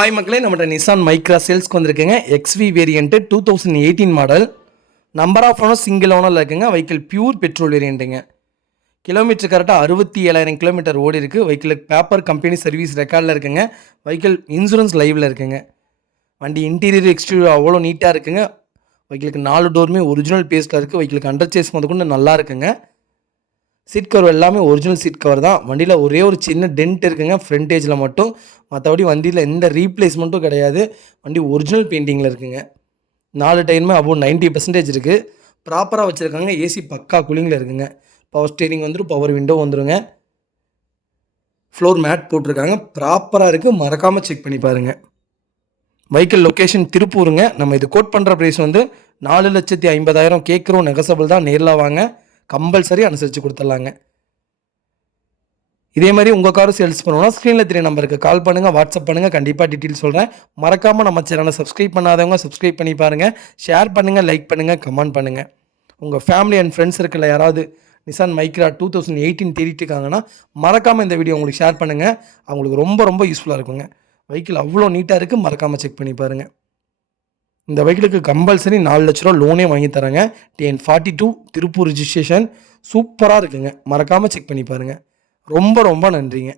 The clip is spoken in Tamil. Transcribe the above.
ஹாய் மக்களே, நம்மகிட்ட நிசான் மைக்ரா சேல்ஸ்க்கு வந்திருக்குங்க. XV variant 2018 model. Number of owner single ஓனரில் இருக்குங்க. வெஹிக்கிள் பியூர் பெட்ரோல் வேரியண்ட்டுங்க. கிலோமீட்டர் கரெக்டாக 67,000 கிலோமீட்டர் ஓடி இருக்குது. வெஹிக்கிளுக்கு பேப்பர் கம்பெனி சர்வீஸ் ரெக்கார்டில் இருக்குங்க. வெஹிக்கிள் இன்சூரன்ஸ் லைவில் இருக்குங்க. வண்டி இன்டீரியர் எக்ஸ்டீரியர் அவ்வளோ நீட்டாக இருக்குங்க. வெஹிக்கிளுக்கு 4 டோருமே ஒரிஜினல் பேஸில் இருக்குது. வெஹிக்கிளுக்கு அண்டர் சேஸ் முதற்கொண்டு நல்லா இருக்குங்க. சீட் கவர் எல்லாமே ஒரிஜினல் சீட் கவர் தான். வண்டியில் ஒரே ஒரு சின்ன டென்ட் இருக்குங்க ஃப்ரண்டேஜில் மட்டும். மற்றபடி வண்டியில் எந்த ரீப்ளேஸ்மெண்ட்டும் கிடையாது. வண்டி ஒரிஜினல் பெயிண்டிங்கில் இருக்குங்க. 4 டயருமே அபோவ் 90% இருக்குது. ப்ராப்பராக வச்சுருக்காங்க. ஏசி பக்கா கூலிங்கில் இருக்குங்க. பவர் ஸ்டீரிங் வந்துடும், பவர் விண்டோ வந்துடுங்க. ஃப்ளோர் மேட் போட்டிருக்காங்க. ப்ராப்பராக இருக்குது. மறக்காமல் செக் பண்ணி பாருங்கள். வெஹிக்கிள் லொக்கேஷன் திருப்பூருங்க. நம்ம இது கோட் பண்ணுற ப்ரைஸ் வந்து 4,50,000 கேட்குறோம். நெகசபிள் தான். நேரில் வாங்க, கம்பல்சரி அனுசரித்து கொடுத்துடலாங்க. இதே மாதிரி உங்கள் காரும் சேல்ஸ் பண்ணணும்னா ஸ்க்ரீனில் தெரிய நம்பருக்கு கால் பண்ணுங்கள், வாட்ஸ்அப் பண்ணுங்கள். கண்டிப்பாக டீட்டெயில் சொல்கிறேன். மறக்காமல் நம்ம சேனலை சப்ஸ்கிரைப் பண்ணாதவங்க சப்ஸ்கிரைப் பண்ணி பாருங்கள். ஷேர் பண்ணுங்கள், லைக் பண்ணுங்கள், கமெண்ட் பண்ணுங்கள். உங்கள் ஃபேமிலி அண்ட் ஃப்ரெண்ட்ஸ் இருக்கல யாராவது நிசான் மைக்ரா 2018 தேடிட்டு இருக்காங்கன்னா மறக்காமல் இந்த வீடியோ உங்களுக்கு ஷேர் பண்ணுங்கள். அவங்களுக்கு ரொம்ப ரொம்ப யூஸ்ஃபுல்லாக இருக்குங்க. வெஹிக்கிள் அவ்வளோ நீட்டாக இருக்குது. மறக்காமல் செக் பண்ணி பாருங்கள். இந்த வெஹிக்கிளுக்கு கம்பல்சரி 4 லட்ச ரூபா லோனே வாங்கி தராங்க. TN42 Tiruppur registration. சூப்பராக இருக்குங்க. மறக்காமல் செக் பண்ணி பாருங்கள். ரொம்ப ரொம்ப நன்றிங்க.